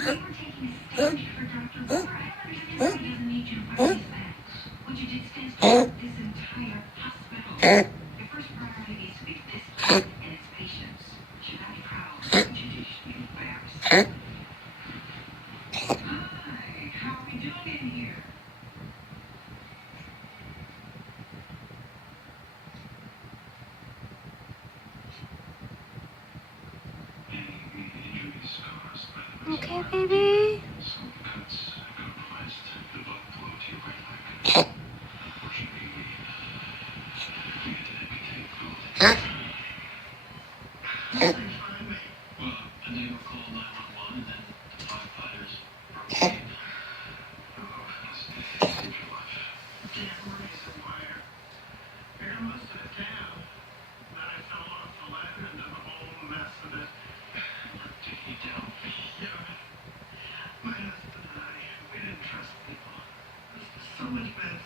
You were taking a stand for Dr. Moore. I don't understand why he doesn't need you to fight these bags. Would you take stands for this entire hospital? Your first priority needs to be this place and its patients. Should I be proud to introduce you to Barris? Hi, how are we doing in here? Okay, baby. Some cuts compromised the blood flow to your right leg. Unfortunately, we had to amputate both. Well, and they were called 911 and then the firefighters broke in. Oh, this saved your life. Damn razor wire. Here most of it down. Then I fell off the ladder into the whole mess of it. Taking you down. Yeah. My husband and I, we didn't trust people. There's so much bad